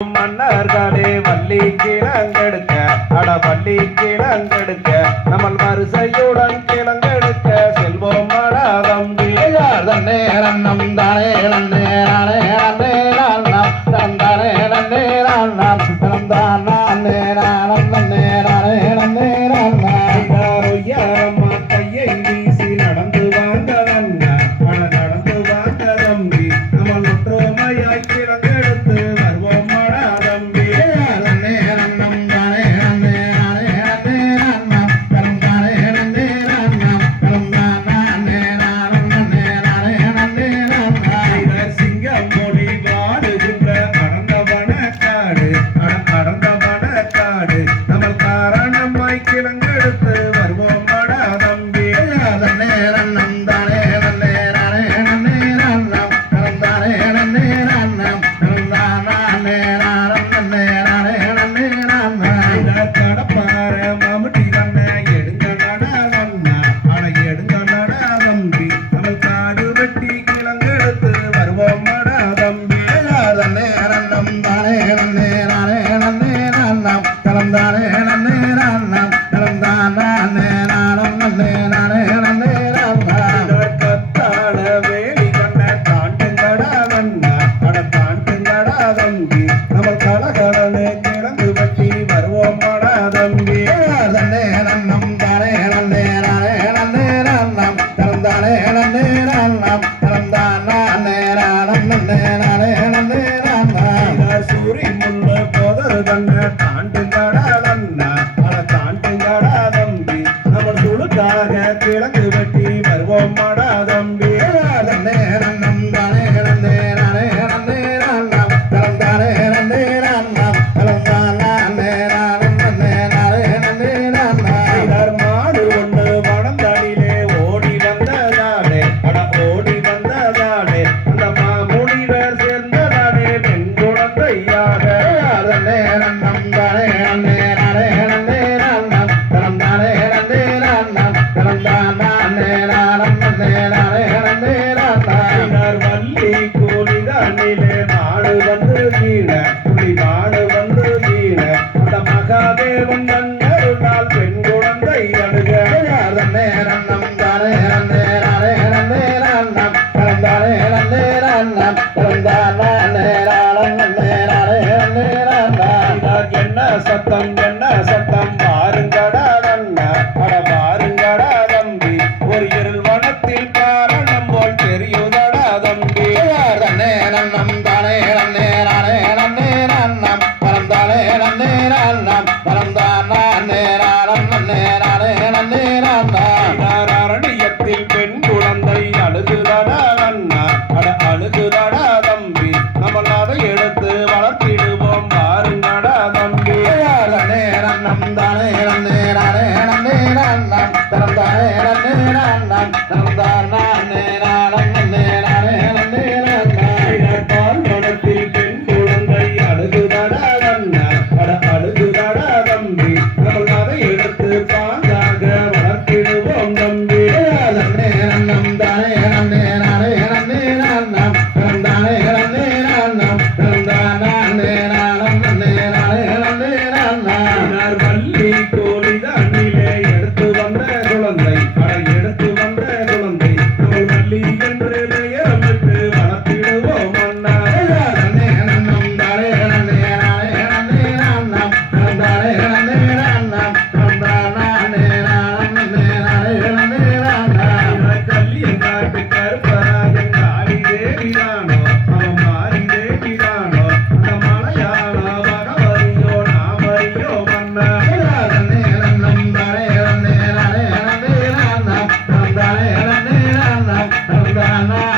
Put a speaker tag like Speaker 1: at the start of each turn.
Speaker 1: மன்னர்களே வள்ளி கிழங்கெடுக்க. அட வள்ளி கிழங்கெடுக்க. நம்ம வரிசையுடன் கிழங்கெடுக்க. செல்வோம் தம்பி
Speaker 2: நேரம் நம் தானே நேரானே நேராம் தந்தானே நேராம் நாம் தந்தானா நேரானம் நேரானே
Speaker 1: நேராம் கையை வீசி நடந்து வாழ்ந்தவன் நடந்து வாழ்ந்த தம்பி நம்ம ஒற்றுமையாய் நாடு
Speaker 2: நேரம் நேரம்
Speaker 1: பரந்தான்
Speaker 2: நேரம் நேரம் நேரம்
Speaker 1: நேரம் Dana, Dana, Dana. na na na na na